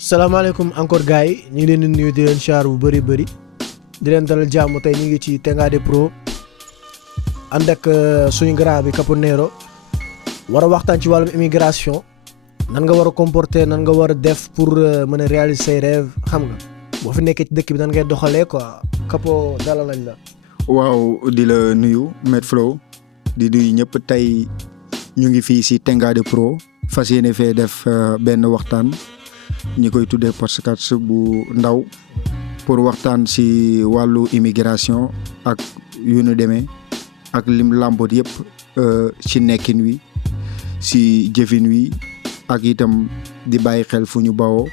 salaamaaleykum encore gars yi ñu ngi leen di nuyu di leen char bu bëri di leen dalal jàmm tey ñu ngi ci Tengade Pro ànd ak suñu grand bi Caponero war a waxtaan ci wàllum immigration nan nga war a comporter nan nga war a def pour mën a réaliser say rêve xam nga boo fi nekkee ci dëkk bi nan ngay doxalee quoi Capo dalal lañ la. waaw di la nuyu Maître Flow di nuyu ñëpp tey ñu ngi fii si Tengade Pro fas yéene fee def benn waxtaan ñi koy tuddee podcast bu ndaw pour waxtaan si wàllu immigration ak yu nu demee ak lim làmboot yëpp ci nekkin wi si jëfin wi ak itam di bàyyi xel fu ñu bawoo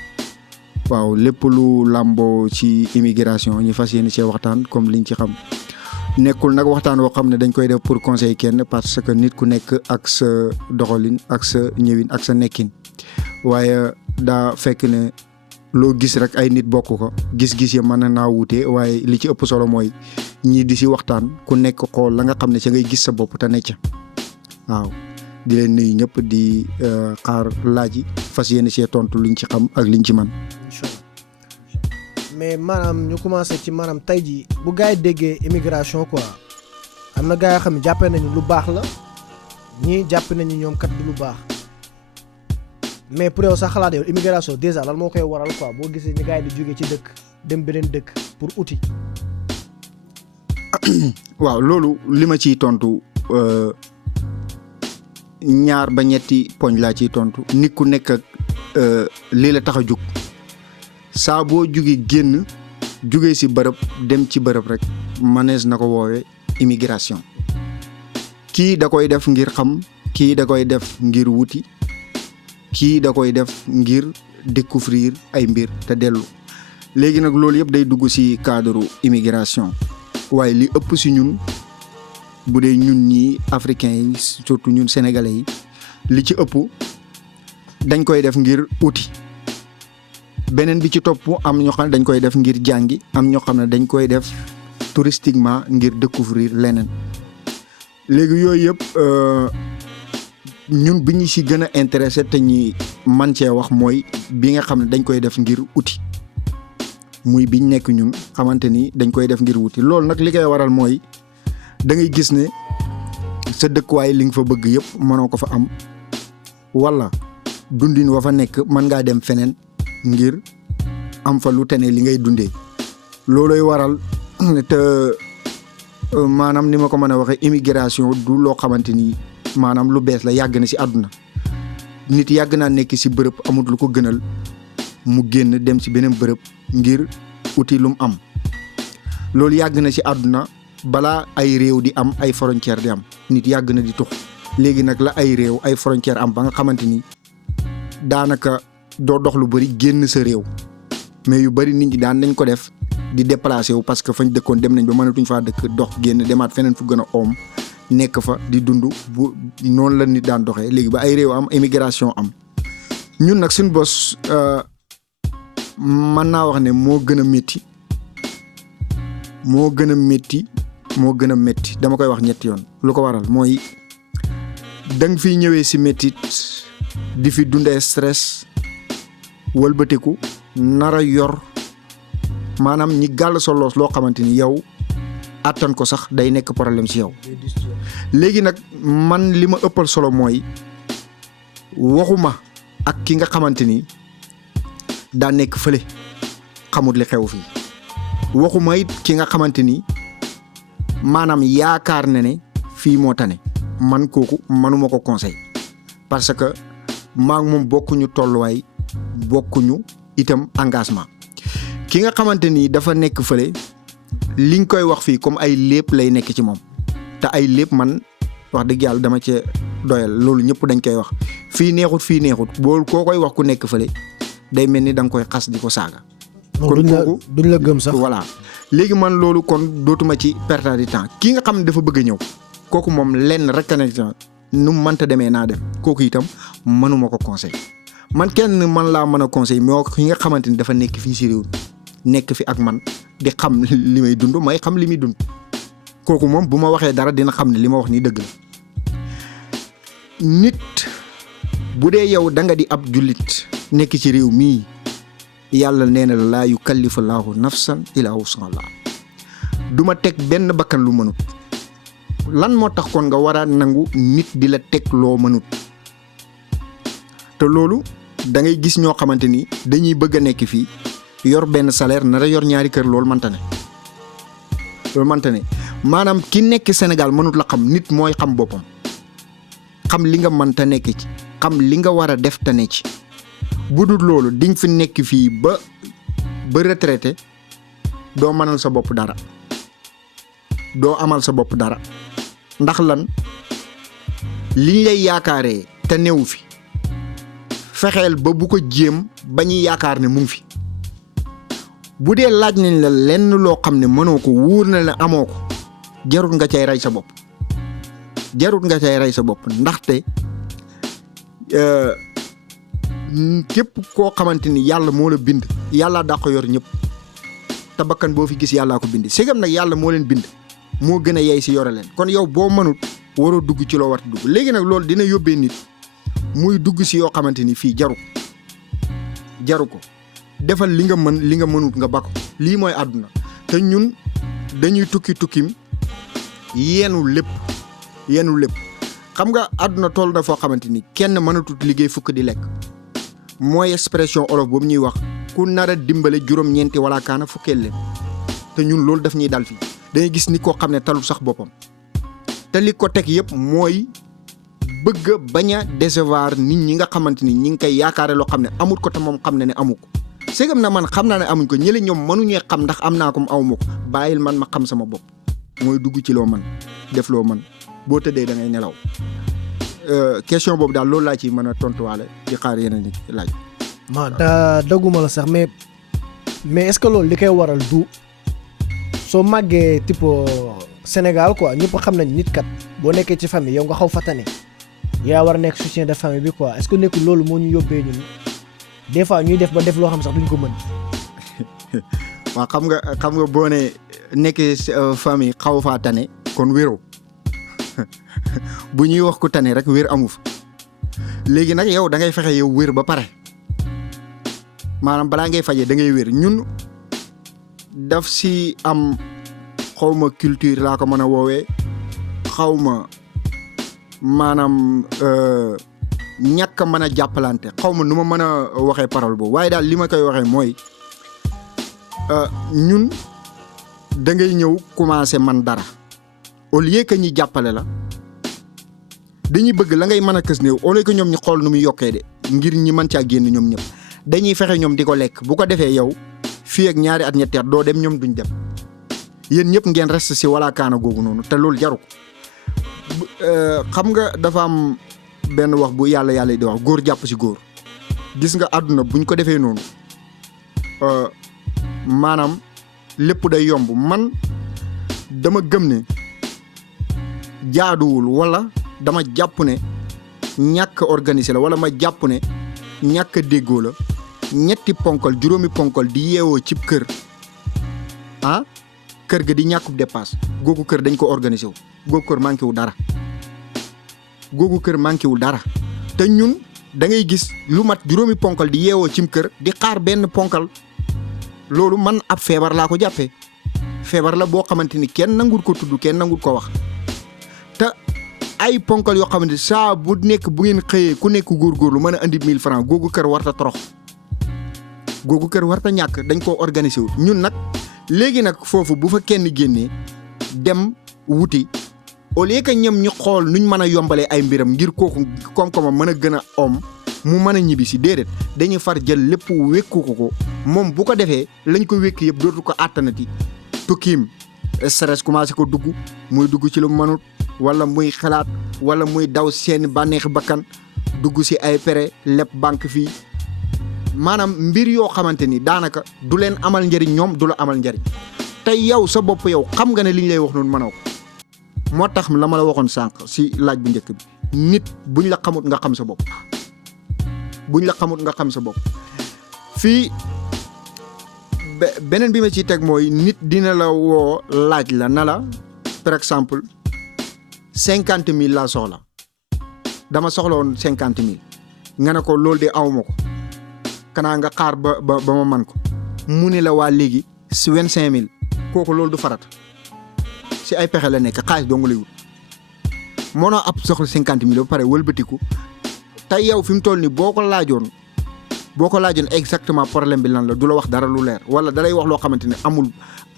waaw lépp lu làmboo ci immigration ñu fas yéene see waxtaan comme liñ ci xam nekkul nag waxtaan woo xam ne dañ koy def pour conseil kenn parce que nit ku nekk ak sa doxalin ak sa ñëwin ak sa nekkin waaye daa fekk ne loo gis rek ay nit bokk ko gis-gis ya mën na naa wuute waaye li ci ëpp solo mooy ñii di si waxtaan ku nekk xool la nga xam ne sa ngay gis sa bopp te ne ca waaw di leen nuyu ñëpp di xaar laaj yi fas yéene see tontu liñ ci xam ak liñ ci man mais maanaam ñu commencé ci maanaam tey jii bu gars yi déggee immigration quoi am na gars yoo xam ne jàppee nañu lu baax la ñii jàpp nañu ñoom kat du lu baax mais pour yow sax xalaat yow immigration déjà lan moo koy waral quoi boo gisee ñu gars yi di jógee ci dëkk dem beneen dëkk pour uti. waaw loolu li ma ciy tontu ñaar ba ñetti poñ laa ciy tontu nit ku nekk ak lii la tax a jug saa boo jugee génn jugee si bërëb dem ci bërëb rek manees na ko woowee immigration kii da koy def ngir xam kii da koy def ngir wuti kii da koy def ngir découvrir ay mbir te dellu léegi nag loolu yëpp day dugg ci cadre immigration waaye li ëpp ci ñun bu dee ñun ñii africains yi surtout ñun sénégalais yi li ci ëpp dañ koy def ngir uti beneen bi ci topp am ñoo xam ne dañ koy def ngir jàngi am ñoo xam ne dañ koy def touristiquement ngir découvrir leneen léegi yooyu yëpp ñun bi ñu ci gën a intéressé te ñi man cee wax mooy bi nga xam ne dañ koy def ngir uti muy biñ nekk ñun xamante ni dañ koy def ngir wuti loolu nag li koy waral mooy da ngay gis ne sa dëkkuwaay li nga fa bëgg yëpp mënoo ko fa am wala dundin wa fa nekk mën ngaa dem feneen ngir am fa lu tene li ngay dundee looloy waral te maanaam ni ma ko mën a waxee immigration du loo xamante ni maanaam lu bees la yàgg na ci àdduna nit yàgg naa nekk ci bërëb amut lu ko gënal mu génn dem ci beneen bërëb ngir uti lu mu am loolu yàgg na ci àdduna balaa ay réew di am ay frontière di am nit yàgg na di tux léegi nag la ay réew ay frontière am ba nga xamante ni daanaka doo dox lu bari génn sa réew mais yu bari nit ñi daan nañ ko def di déplacer wu parce que fañ dëkkoon dem nañ ba mënatuñ faa dëkk dox génn demaat feneen fu gën a oom nekk fa di dund bu noonu la nit daan doxee léegi ba ay réew am immigration am ñun nag suñ bos mën naa wax ne moo gën a métti moo gën a métti dama koy wax ñetti yoon lu ko waral mooy danga fiy ñëwee ci méttit di fi dundee stress wëlbatiku nara yor maanaam ñi gàll sa loos loo xamante ni yow attan ko sax day nekk problème ci yow léegi nag man li ma ëppal solo mooy waxuma ak ki nga xamante ni daa nekk fële xamut li xew fii waxuma it ki nga xamante ni maanaam yaakaar na ne fii moo tane man kooku manuma ko conseil parce que maa ngi moom bokkuñu tolluwaay bokkuñu itam engagement ki nga xamante ni dafa nekk fële liñ koy wax fii comme ay lépp lay nekk ci moom te ay lépp man wax dëgg yàlla dama cee doyal loolu ñëpp dañ koy wax fii neexut boo koo koy wax ku nekk fële day mel ni da nga koy xas di ko saaga. kon kooku duñ la gëm sax. voilà léegi man loolu kon dootuma ci perte de temps ki nga xam ne dafa bëgg a ñëw kooku moom lenn rek a nekk nu mu mënta demee naa dem kooku itam mënuma ko conseil man kenn man laa mën a conseil moo ki nga xamante ni dafa nekk fii ci réew nekk fi ak man di xam li may dund may xam li muy dund kooku moom bu ma waxee dara dina xam ne li ma wax nii dëgg la nit bu dee yow da nga di ab jullit nekk ci réew mii yàlla nee na laa yukallifu laahu nafsan illaa wus'ahaa du ma teg benn bakkan lu mënut lan moo tax kon nga war a nangu nit di la teg loo mënut te loolu da ngay gis ñoo xamante ni dañuy bëgg a nekk fii yor benn salaire nar a yor ñaari kër loolu mënta ne maanaam ki nekk Sénégal mënut la xam nit mooy xam boppam xam li nga mën te nekk ci xam li nga war a def te ne ci bu dul loolu diñ fi nekk fii ba retraité doo mënal sa bopp dara doo amal sa bopp dara ndax lan liñ lay yaakaaree te newu fi fexeel ba bu ko jéem ba ñuy yaakaar ne mu ngi fi bu dee laaj nañ la lenn loo xam ne mënoo ko wóor na la amoo ko jarut nga cay rey sa bopp ndaxte képp koo xamante ni yàlla moo la bind yàlla daa ko yor ñëpp te bakkan boo fi gis yàllaa ko bind ségam nag yàlla moo leen bind moo gën a yey si yore leen kon yow boo mënut waroo dugg ci loo war a dugg léegi nag loolu dina yóbbee nit muy dugg si yoo xamante ni fii jaru ko defal li nga mën li nga mënut nga ba ko lii mooy àdduna te ñun dañuy tukkim yenu lépp xam nga àdduna toll na foo xamante ni kenn mënatut liggéey fukk di lekk mooy expression olof boobu ñuy wax ku nar a dimbale juróom-ñeenti wala kaana fukkeel leen te ñun loolu daf ñuy dal fii dañuy gis ni koo xam ne talul sax boppam te li ko teg yëpp mooy bëgg bañ a décevoir nit ñi nga xamante ni ñi ngi koy yaakaare loo xam ne amut ko te moom xam ne amu ko ségam na man xam naa ne amuñ ko ñële ñoom mënuñee xam ndax am naa ko mu awuma ko bàyyil man ma xam sama bopp mooy dugg ci loo man def loo man boo tëddee da ngay nelaw question boobu daal loolu laa ci mën a tontuwaale di xaar yeneen nit laaj. dagguma la sax mais est-ce que loolu li koy waral du soo màggee tipo Sénégal quoi ñëpp xam nañ nit kat boo nekkee ci famille yow nga xaw fa tane yaa war a nekk soutien de famille bi quoi est-ce que nekkul loolu moo ñu yóbbee ñun des fois ñuy def ba def loo xam sax duñ ko mën. waaw xam nga boo ne nekkee famille xaw faa tane kon wéroo bu ñuy wax ku tane rek wér amu fa léegi nag yow da ngay fexe yow wér ba pare maanaam balaa ngay fajee da ngay wér ñun daf si am xawma culture laa ko mën a woowee xawma maanaam ñàkk a mën a jàppalante xawma nu ma mën a waxee parole boobu waaye daal li ma koy waxee mooy ñun da ngay ñëw commencer man dara au lieu que ñi jàppale la dañuy bëgg la ngay mën a kës néew au lieu que ñoom ñu xool nu muy yokkee de ngir ñi mën caa génn ñoom ñëpp dañuy fexe ñoom di ko lekk bu ko defee yow fii ak ñaari at ñetti at doo dem ñoom duñ dem yéen ñëpp ngeen reste si wala kaana googu noonu te loolu jaru ko xam nga dafa am benn wax bu yàlla di wax góor jàpp si góor gis nga àdduna buñ ko defee noonu maanaam lépp day yomb man dama gëm ne jaaduwul wala dama jàpp ne ñàkk organisé la wala ma jàpp ne ñàkk déggoo la ñetti ponkal juróomi ponkal di yeewoo cib kër kër ga di ñàkkub dépasse googu kër dañ ko organisé wu googu kër manqué wul dara te ñun da ngay gis lu mat juróomi ponkal di yeewoo cim kër di xaar benn ponkal loolu man ab feebar laa ko jàppee feebar la boo xamante ni kenn nangul ko tudd kenn nangul ko wax te ay ponkal yoo xamante saa bu nekk bu ngeen xëyee ku nekk góorgóorlu mën a andi 1000 francs googu kër warta torox googu kër warta ñàkk dañ koo organisé wu ñun nag léegi nag foofu bu fa kenn génnee dem wuti au lieu que ñoom ñu xool nuñ mën a yombalee ay mbiram ngir kooku koom-koomam mën a gën a om mu mën a ñibbi si déedéet dañuy far jël lépp wékku ko moom bu ko defee lañ ko wékk yëpp dootu ko àttanati tukkiim stress commencé ko dugg muy dugg ci lu mënut wala muy xalaat wala muy daw seeni bànneexi bakkan dugg si ay pere lépp banque fii maanaam mbir yoo xamante ni daanaka du leen amal njëriñ ñoom du la amal njëriñ te yow sa bopp yow xam nga ne li ñu lay wax noonu mënoo ko moo tax la ma la waxoon sànq si laaj bu njëkk bi nit buñ la xamut nga xam sa bopp fii beneen bi ma ciy teg mooy nit dina la woo laaj la na la par exemple 50 000 laa soxla dama soxla woon 50 000 nga ne ko loolu de awma ko kanaa nga xaar ba ma man ko mu ne la waa léegi si 25000 kooku loolu du farat si ay pexe la nekk xaalis dong lay wut mënoo ab soxla 50000 ba pare wëlbatiku tey yow fi mu toll nii boo ko laajoon exactement problème bi lan la du la wax dara lu leer wala dalay wax loo xamante ne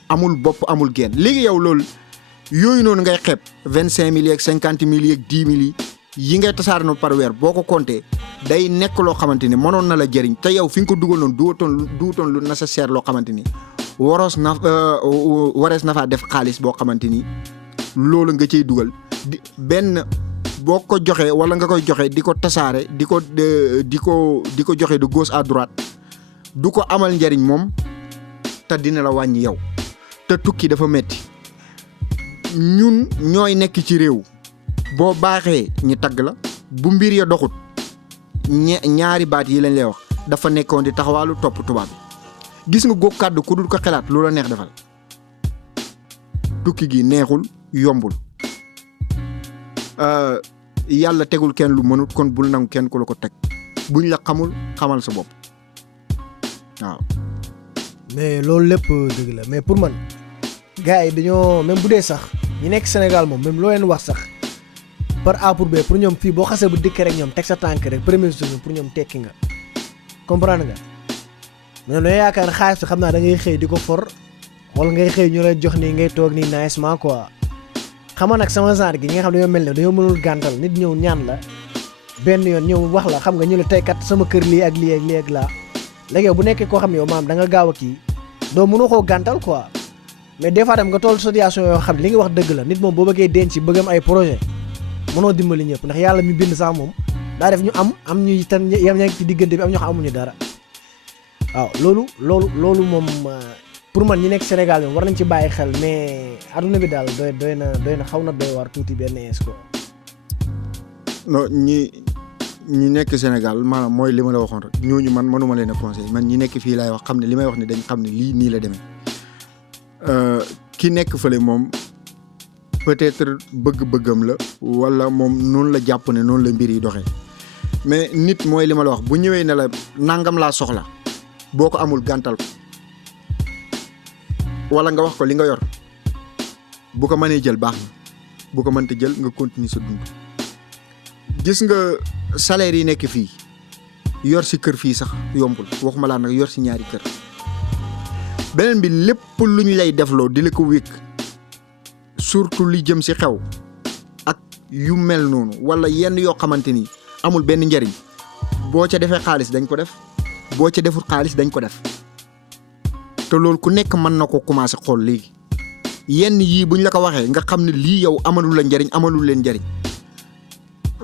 amul bopp amul genn léegi yow loolu yooyu noonu ngay xeeb 25000 yeeg 50000 yeeg 10000 yi ngay tasaare noonu par weer boo ko compté day nekk loo xamante ni mënoon na la jëriñ te yow fi nga ko dugal noonu duutoon lu nécessaire loo xamante ni warees na faa def xaalis boo xamante ni loolu nga ciy dugal benn boo ko joxee wala nga koy joxe di ko tasaare di ko joxe de gauche à droite du ko amal njëriñ moom te dina la wàññi yow te tukki dafa metti ñun ñooy nekk ci réew boo baaxee ñi tagg la bu mbir ya doxut ñaari baat yi lañ lay wax dafa nekkoon di taxawaalu topp tubaab bi gis nga góog kàddu ku dul ko xelaat lu la neex defal tukki gi neexul yombul yàlla tegul kenn lu mënut kon bul nangu kenn ku la ko teg buñ la xamul xamal sa bopp waaw. mais loolu lépp dëgg la mais pour man gars yi dañoo même bu dee sax ñi nekk Sénégal moom même loo leen wax sax par A pour B pour ñoom fii boo xasee bu dikkee rek ñoom teg sa tànk rek premier jour pour ñoom tekki nga comprendre nga mais dañoo yaakaar ne xaalis bi xam naa da ngay xëy di ko for wala ngay xëy ñu lay jox nii ngay toog nii nicement quoi. xam nga nag sama genre gi ñi nga xam ne dañoo mel ne dañoo mënul gàntal nit ñëw ñaan la benn yoon ñëw wax la xam nga ñu la tey kat sama kër lii ak lii ak lii ak laa léegi yow bu nekkee koo xam ne yow maam da nga gaaw a kii doo mënoo koo gàntal quoi mais des fois tam nga toll situation yoo xam ne li nga wax dëgg la nit moom boo bëggee denc bëggam ay projet mënoo dimbali ñëpp ndax yàlla mi bind sax moom daa def ñu am ñuy tan yam ña ci diggante bi am ñoo xam amuñu dara waaw loolu moom pour man ñi nekk Sénégal moom war nañ ci bàyyi xel mais aduna bi daal doy na xaw na doy war tuuti benn ko non ñi nekk Sénégal maanaam mooy li ma la waxoon rek ñooñu man mënuma leen a conseiller man ñi nekk fii laay wax xam ne li may wax ni dañ xam ne lii nii la demee ki nekk fële moom peut-être bëgg-bëggam la wala moom noonu la jàpp ne noonu la mbir yi doxee mais nit mooy li ma la wax bu ñëwee ne la nangam laa soxla boo ko amul gàntal ko wala nga wax ko li nga yor bu ko mënee jël baax na bu ko mënta jël nga continuer sa dund. gis nga salaire yi nekk fii yor si kër fii sax yombul waxuma laa nag yor si ñaari kër beneen bi lépp lu ñu lay defloo di la ko wékk surtout li jëm si xew ak yu mel noonu wala yenn yoo xamante ni amul benn njariñ boo ca defee xaalis dañ ko def boo ca deful xaalis dañ ko def te loolu ku nekk mën na ko commencé xool léegi yenn yii buñ la ko waxee nga xam ne lii yow amalul la njariñ amalul leen njariñ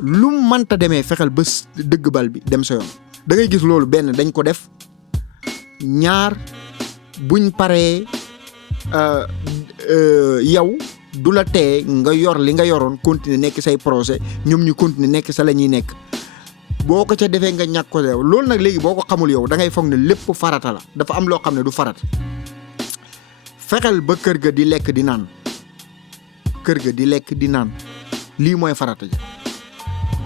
lu mënta demee fexeel ba dëgg bal bi dem sa yoon da ngay gis loolu benn dañ ko def ñaar buñ paree yow du la tee nga yor li nga yoroon continuer nekk say projet ñoom ñu continuer nekk sa la ñuy nekk boo ko ca defee nga ñàkk ko yow loolu nag léegi boo ko xamul yow da ngay foog ne lépp farata la dafa am loo xam ne du farat fexeel ba kër ga di lekk di naan kër ga di lekk di naan lii mooy farata ja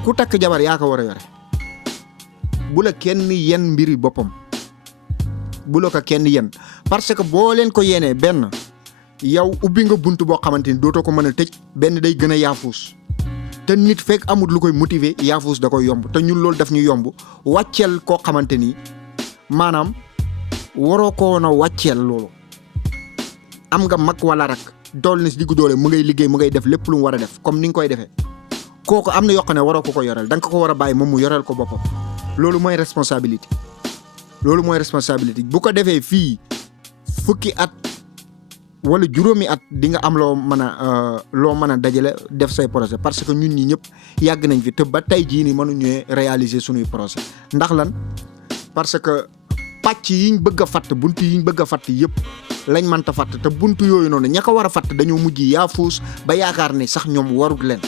ku takk jabar yaa ko war a yore bu la kenn yen mbiri boppam bu la ko kenn yen parce que boo leen ko yenee benn yow ubbi nga bunt boo xamante ni dootoo ko mën a tëj benn day gën a yaafuus te nit fekk amul lu koy motiver yaafuus da koy yomb te ñun loolu daf ñu yomb wàcceel koo xamante ni maanaam waroo ko woon a wàcceel loolu am nga mag wala rak dool na si diggu doole mu ngay liggéey mu ngay def lépp lu mu war a def comme ni nga koy defee kooku am na yoo xam ne waroo ko yoreel da nga ko war a bàyyi moom mu yoreel ko boppam loolu mooy responsabilité bu ko defee fii fukki at wala juróomi at di nga am loo mën a dajale def say projet parce que ñun ñi ñëpp yàgg nañ fi te ba tey jii nii mënuñu réaliser suñuy projet ndax lan parce que pàcc yiñ bëgg a fatt buntu yiñ bëgg a fatt yëpp lañ mënta fatt te buntu yooyu noonu ña ko war a fatt dañoo mujj yaafuus ba yaakaar ne sax ñoom warut leen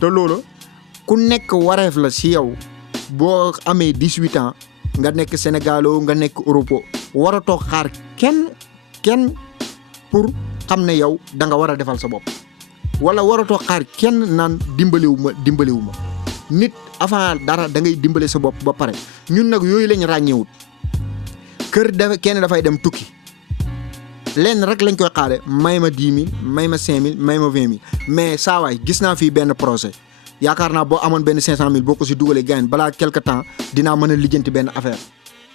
te loolu ku nekk wareef la si yow boo amee 18 ans nga nekk Sénégalo nga nekk Europe war a toog xaar kenn pour xam ne yow da nga war a defal sa bopp wala war a toog xaar kenn naan dimbaliwu ma nit avant dara da ngay dimbale sa bopp ba pare ñun nag yooyu lañ ràññewut kër kenn dafay dem tukki lenn rek lañ koy xaare may ma 10 000 may ma 5 000 may ma 20 000 mais saa waay gis naa fii benn projet yaakaar naa boo amoon benn 500 000 boo ko si dugalee gaañ balaa quelque temps dinaa mën a lijjanti benn affaire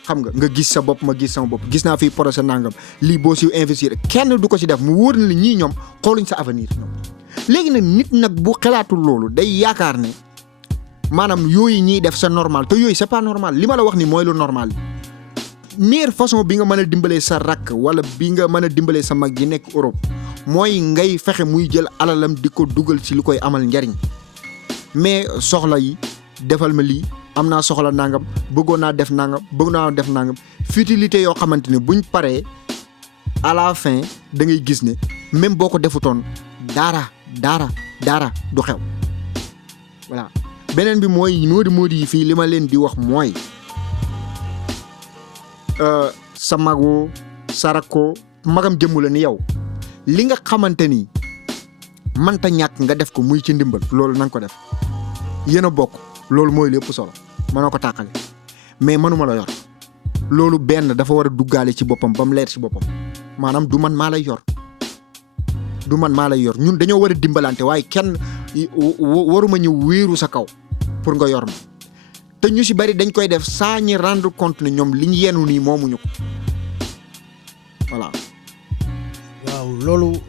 xam nga gis sa bopp ma gis sama bopp gis naa fii projet nangam lii boo si investir kenn du ko si def mu wóor na li ñii ñoom xooluñ sa avenir ñoom. léegi nag nit nag bu xalaatul loolu day yaakaar ne maanaam yooyu ñiy def c'est normal te yooyu c'est pas normal li ma la wax ni mooy lu normal meilleure façon bi nga mën a dimbalee sa rakk wala bi nga mën a dimbalee sa mag ji nekk Europe mooy ngay fexe muy jël alalam di ko dugal ci lu koy amal njariñ mais soxla yi defal ma lii am naa soxla nangam bëggoon naa def nangam bëgg naa def nangam futilité yoo xamante ne buñ paree à la fin da ngay gis ne même boo ko defutoon dara du xew voilà. beneen bi mooy moodi yi fii li ma leen di wax mooy sa magoo sarako magam jëmmu la ni yow li nga xamante ni mënta ñàkk nga def ko muy ci ndimbal loolu na nga ko def yéen a bokk loolu mooy lépp solo mënoo ko tàqale mais mënuma la yor loolu benn dafa war a duggaale ci boppam ba mu leer ci boppam maanaam du man maa lay yor ñun dañoo war a dimbalante waaye kenn waruma ñëw wéeru sa kaw pour nga yor ma te ñu ci bari dañ koy def saa ñi rendre compte ne ñoom li ñu yenu nii moomuñu ko voilà. waaw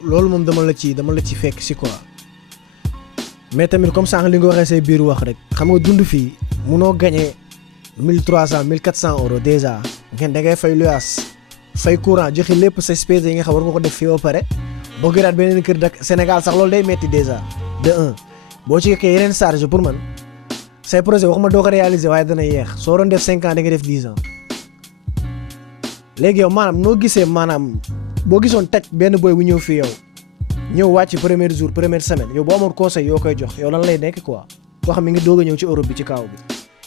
loolu moom dama la ci fekk si quoi mais tamit comme sànq li nga waxee say biir wax rek xam nga dund fii munoo gagné 1300 1400 euros déjà ngeen da ngay fay luyaas fay courant joxe lépp sa espèce yi nga xam war nga ko def fii ba pare boo gëraat beneen kër dak Sénégal sax loolu day metti déjà de 1 boo ci yokkee yeneen charge pour man say projet waxuma doo ko réaliser waaye dana yeex soo doon def 5 ans da nga def 10 ans léegi yow maanaam noo gisee maanaam boo gisoon taj benn boy bu ñëw fii yow ñëw wàcc premier jour première semaine yow boo amoon conseil yoo koy jox yow lan lay nekk quoi koo xam mi ngi doog a ñëw ci Europe bi ci kaaw bi.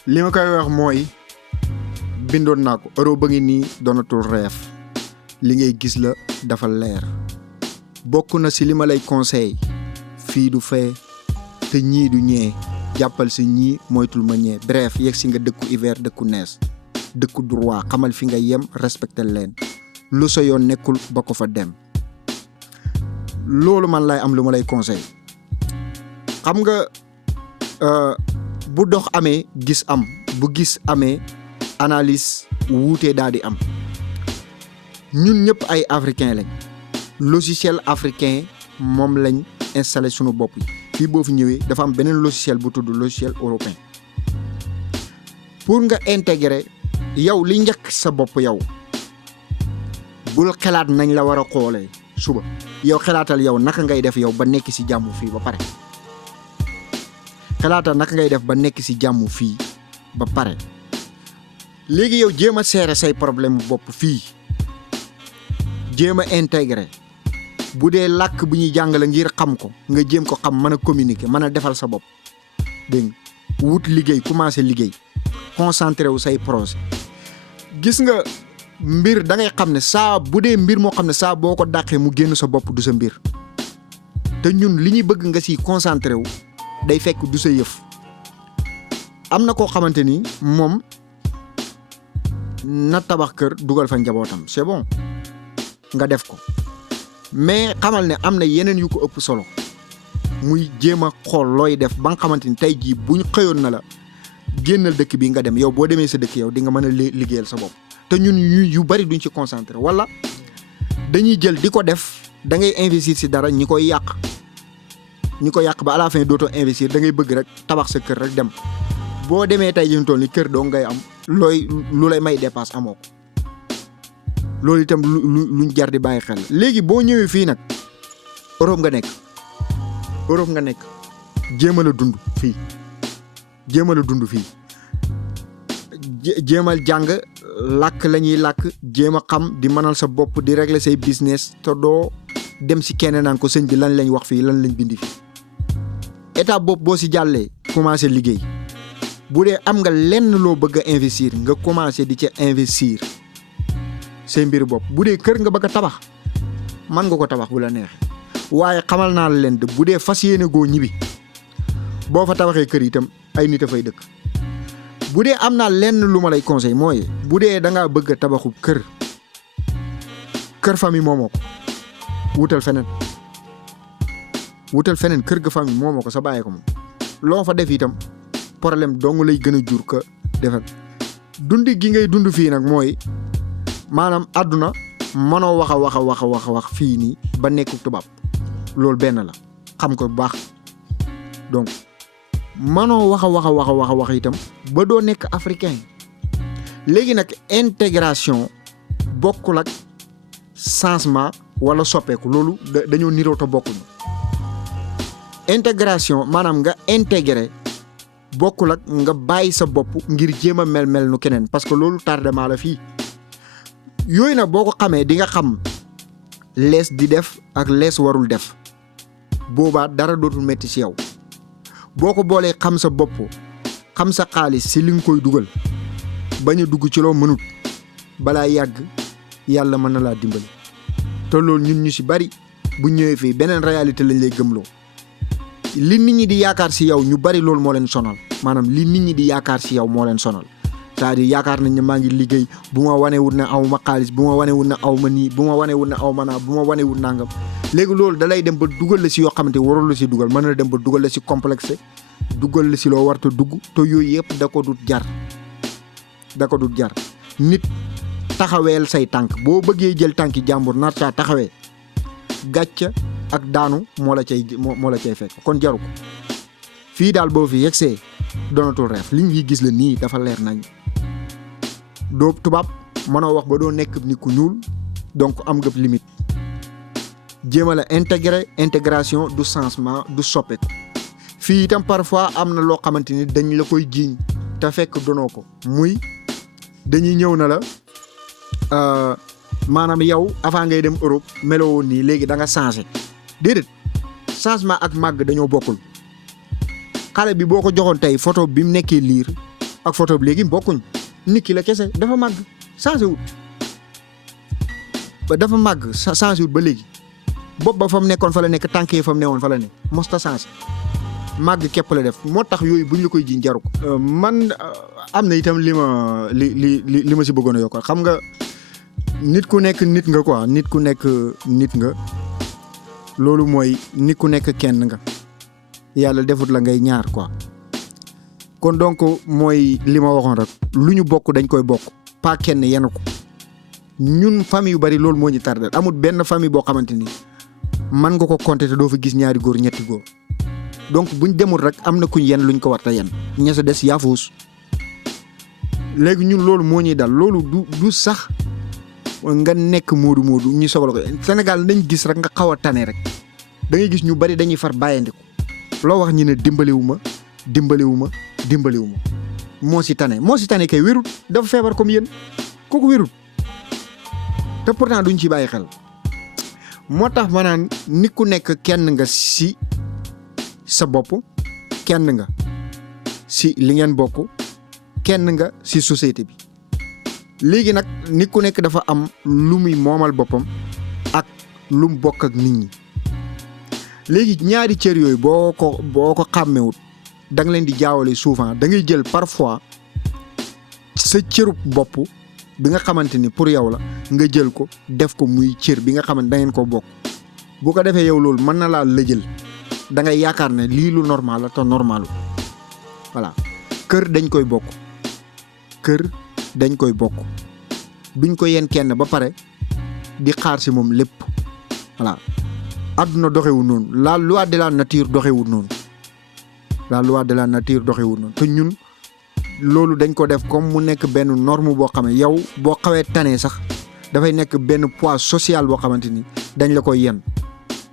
li ma koy wax mooy bindoon naa ko Europe ba ngi nii doonatul reef li ngay gis la dafa leer bokk na si li ma lay conseil fii du fee te ñii du ñee jàppal si ñii moytul ma ñee bref yegg si nga dëkku hiver dëkku nees dëkku droit xamal fi nga yem respecté leen lu sa yoon nekkul ba ko fa dem loolu man lay am lu ma lay conseil xam nga bu dox amee gis am bu gis amee analyse wuutee daal di am ñun ñëpp ay africain lañ logiciel africain moom lañ installé sunu bopp yi fii boo fi ñëwee dafa am beneen logiciel bu tudd logiciel européen pour nga intégrer yow li njëkk sa bopp yow bul xalaat nañ la war a xoolee suba yow xalaatal yow naka ngay def yow ba nekk ci jàmm fii ba pare xalaatal naka ngay def ba nekk ci jàmm fii ba pare léegi yow jéem a seere say problème bopp fii jéem a intégrer bu dee làkk bu ñuy jàngale ngir xam ko nga jéem ko xam mën a communiquer mën a defal sa bopp dégg nga wut liggéey commencer liggéey concentré wu say projet gis nga mbir da ngay xam ne saa bu dee mbir moo xam ne saa boo ko dàqee mu génn sa bopp du sa mbir te ñun li ñuy bëgg nga siy concentré wu day fekk du sa yëf am na koo xamante ni moom na tabax kër dugal fa njabootam c'est bon nga def ko mais xamal ne am na yeneen yu ko ëpp solo muy jéem a xool looy def ba nga xamante ni tey jii buñ xëyoon na la génnal dëkk bi nga dem yow boo demee sa dëkk yow di nga mën a liggéeyal sa bopp te ñun yu bari duñ ci concentré wala dañuy jël di ko def da ngay investir ci dara ñi koy yàq ba à la fin dootoo investir da ngay bëgg rek tabax sa kër rek dem boo demee tey jii toll ni kër doo ngay am lu lay may dépasse amoo ko loolu itam luñ jar di bàyyi xel léegi boo ñëwee fii nag Europe nga nekk jéemal a dund fii jéemal jàng làkk la ñuy làkk jéem a xam di mënal sa bopp di régler say business te doo dem si kenn naan ko sëñ bi lan lañ wax fii lan lañ bindi fii étape boobu boo si jàllee commencé liggéey bu dee am nga lenn loo bëgg a investir nga commencé di ca investir say mbir bopp bu dee kër nga bëgg a tabax mën nga ko tabax bu la neexee waaye xamal naa la leen de bu dee fas yéene goo ñibbi boo fa tabaxee kër itam ay nit a fay dëkk. bu dee am naa lenn lu ma lay conseil mooy bu dee da ngaa bëgg a tabaxu kër famille moomoo ko wutal feneen kër ga famille moomoo ko sa bàyyee ko moom loo fa def itam problème dong lay gën a jur ko defal dundi gi ngay dund fii nag mooy maanaam àdduna mënoo wax fii nii ba nekku tubaab loolu benn la xam ko bu baax donc mënoo wax itam ba doo nekk africain léegi nag intégration bokkul ak changement wala soppeeku loolu dañoo niroo te bokkuñu intégration maanaam nga intégré bokkul ak nga bàyyi sa bopp ngir jéem a mel nu keneen parce que loolu tardement la fii yooyu nag boo ko xamee di nga xam lees di def ak lees warul def boobaa dara dootul metti ci yow boo ko boolee xam sa bopp xam sa xaalis si li nga koy dugal bañ a dugg ci loo mënut balaa yàgg yàlla mën na laa dimbali te loolu ñun ñu si bari bu ñëwee fii beneen réalité lañ lay gëmloo li nit ñi di yaakaar si yow ñu bari loolu moo leen sonal maanaam li nit ñi di yaakaar si yow moo leen sonal c'est-à-dire yaakaar nañ ne maa ngi liggéey bu ma wanewut ne aw ma xaalis bu ma wanewut ne aw ma nii bu ma wanewut ne aw ma naa bu ma wanewut nangam léegi loolu da lay dem ba dugal la si yoo xamante warul la si dugal mën na dem ba dugal la si complexe dugal la si loo warta dugg te yooyu yëpp da ko dut jar nit taxaweel say tànk boo bëggee jël tànki jàmbur nar caa taxawee gàcca ak daanu moo la cay fekk kon jaru ko fii daal boo fi yegsee doonatul reef li ñu gis la nii dafa leer nañ doo tubaab mënoo wax ba doo nekk nit ku ñuul donc am nga limite jéem a la intégration du changement du soppeeku fii itam parfois am na loo xamante ni dañ la koy jiiñ te fekk donoo ko muy dañuy ñëw na la maanaam yow avant ngay dem Europe meloo woon nii léegi da nga changé déedéet changement ak màgg dañoo bokkul xale bi boo ko joxoon tey photo bi mu nekkee liir ak photo bi léegi bokkuñ nit ki la kese dafa màgg changé wut ba dafa màgg changé wut ba léegi bopp ba fa mu nekkoon fa la nekk tànk yi fa mu newoon fa la nekk mosta changé màgg képp la def moo tax yooyu buñ la koy jiñ jaru ko man am na itam li ma si bëggoon a yokkal xam nga nit ku nekk nit nga quoi nit ku nekk nit nga loolu mooy nit ku nekk kenn nga yàlla defut la ngay ñaar quoi kon donc mooy li ma waxoon rek lu ñu bokk dañ koy bokk pas kenn yenn ko ñun famille yu bari loolu moo ñu tardé amul benn famille boo xamante ni man nga ko compter te doo fa gis ñaari góor ñetti góor donc buñ demul rek am na kuñ yenn luñ ko war ta yenn ña sa des yaafuus léegi ñun loolu moo ñuy dal loolu du sax nga nekk moodu ñu sogal ko Sénégal dañ gis rek nga xaw a tane rek da ngay gis ñu bari dañuy far bàyyandiku loo wax ñu ne dimbaliwu ma moo si tane kay wérut dafa feebar comme yéen kooku wérut te pourtant duñ ci bàyyi xel moo tax ma naan nit ku nekk kenn nga si sa bopp kenn nga si li ngeen bokk kenn nga si société bi léegi nag nit ku nekk dafa am lu muy moomal boppam ak lu mu bokk ak nit ñi léegi ñaari cër yooyu boo ko xàmmewut da nga leen di jaawale souvent da ngay jël parfois sa cërub bopp bi nga xamante ni pour yow la nga jël ko def ko muy cër bi nga xamante da ngeen ko bokk bu ko defee yow loolu mën na laa lëjël da ngay yaakaar ne lii lu normal la te normalu voilà kër dañ koy bokk duñ ko yenn kenn ba pare di xaar si moom lépp voilà adduna doxewul noonu la loi de la nature doxewul noonu te ñun loolu dañ ko def comme mu nekk benn norme boo xam ne yow boo xawee tanee sax dafay nekk benn poids social boo xamante ni dañ la koy yenn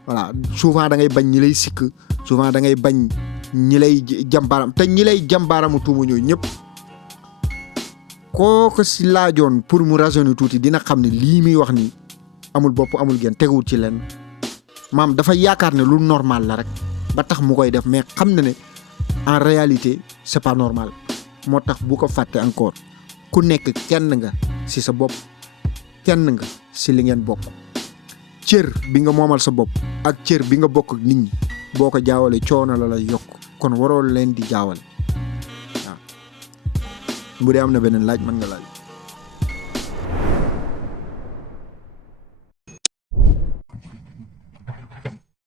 voilà souvent da ngay bañ ñi lay sikk souvent da ngay bañ ñi lay jàmbaaram te ñi lay jàmbaaramu tuuma ñooyu ñëpp kooku si laajoon pour mu raisonner tuuti dina xam ne lii muy wax nii amul bopp amul genn teguwul ci lenn maam dafa yaakaar ne lu normal la rek ba tax mu koy def mais xam na ne en réalité c'est pas normal moo tax bu ko fàtte encore ku nekk kenn nga si sa bopp kenn nga si li ngeen bokk cër bi nga moomal sa bopp ak cër bi nga bokk ak nit ñi boo ko jaawalee coono la lay yokk kon waroo leen di jaawale bu dee am na beneen laaj mën nga laaj.